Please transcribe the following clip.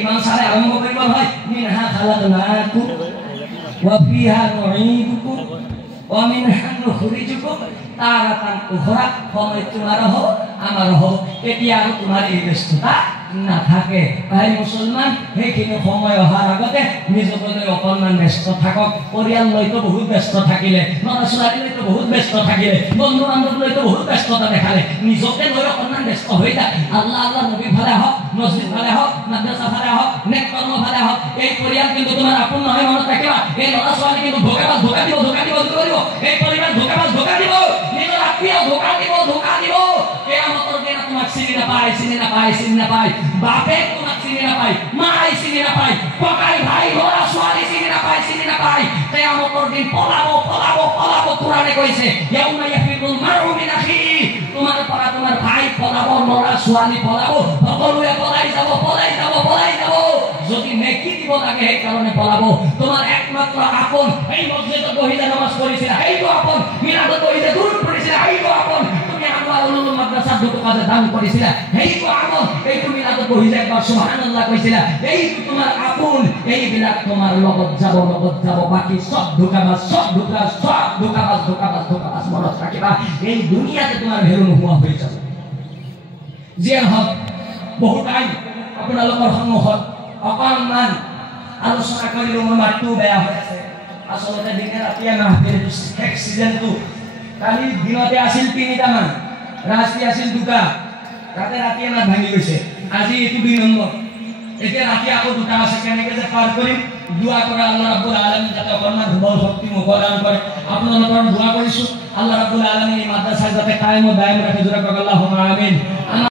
ইমাম সাহেব আরম্ভ করিব হয় মিনহা খালাকনাকুম ওয়া ফিহা নুঈদুকুম ওয়া মিনহা নুখরিজুকুম তারাতান উখরা সময় তোমার হোক আমার হোক কেতিয়া আৰু তোমাৰ এই ব্যস্ততা না থাকে ভাই মুসলমান সেইখিনি সময় অহাৰ আগতে নিজকে লৈ অকণমান ব্যস্ত থাকক পৰিয়াল লৈতো বহুত ব্যস্ত থাকিলে ল'ৰা ছোৱালী লৈতো বহুত ব্যস্ত থাকিলে বন্ধু বান্ধৱ লৈতো বহুত ব্যস্ততা দেখালে নিজকে লৈ অকণমান ব্যস্ত হৈ যায় আল্লাহ আল্লাহ নবী ফালে হওক মছজিদ ফালে হওক মাদ্ৰাছা ফালে হওক নেক কৰ্ম ফালে হওক এই পৰিয়াল কিন্তু তোমাৰ আপোন নহয় মনত ৰাখিবা এই ল'ৰা ছোৱালী কিন্তু ধোকা দিব এই পৰিয়াল ধোকা দিব নিজৰ আত্মীয় ধোকা দিব কিয়ামতৰ দিনা তোমাক চিনি নাপায় বাপে তোমাক চিনি নাপায় মাই চিনি নাপায় ককাই ভাই ল'ৰা ছোৱালী চিনি নাপায় কিয়ামতৰ দিন পলাব কোৰানে কৈছে ইয়াউমা ইয়াফিকুল মাৰউ মিন আখি তোমাৰ পৰা তোমাৰ ভাই পলাব ল'ৰা ছোৱালী পলাব সকলোৱে পলাই যাব যদি নেকি দিব লাগে সেই কাৰণে পলাব তোমাৰ একমাত্ৰ আপোন এই মছজিদত বহি নামাজ পঢ়িছিল এইটো আপোন মিলাদত বহি দূৰত পঢ়িছিল এইটো আপোন তুমি আমাৰ উলুল মাদ্ৰাসাত দুটো কাজে দান কৰিছিলা এইটো আপোন এইটো মিলাদত বহি একবাৰ সুবহানাল্লাহ কৈছিলা এইটো তোমাৰ আপোন এইবিলাক তোমাৰ লগত যাব বাকি সব ধোকাবাজ মনত ৰাখিবা এই দুনিয়াতে তোমাৰ ভেলু নোহোৱা হৈ যাব যিয়ে হওক বহু টাইম আপোনালোকৰ সন্মুখত অকণমান আলোচনা কৰিলোঁ মোৰ মাতটো বেয়া হৈ আছে আচলতে দিনে ৰাতিয়ে মাহফিলটো শেষ চিজনটো কালি দিনতে আছিল 3টামান ৰাতি আছিল 2টা তাতে ৰাতিয়ে মাত ভাঙি গৈছে আজি এইটো 2 নম্বৰ এতিয়া ৰাতি আকৌ 2টা আছে কেনেকৈ যে পাৰ কৰিম দোয়া কৰা আল্লাহ ৰাব্বুল আলামিন যাতে অকণমান বল শক্তি মোক প্ৰদান কৰে আপোনালোকৰ দোয়া কৰিছোঁ আল্লাহ ৰাব্বুল আলামিন এই মাদ্ৰাসা যাতে কায়েম ও দায়েম ৰাখে জোৰে কওক আল্লাহুম্মা আমিন।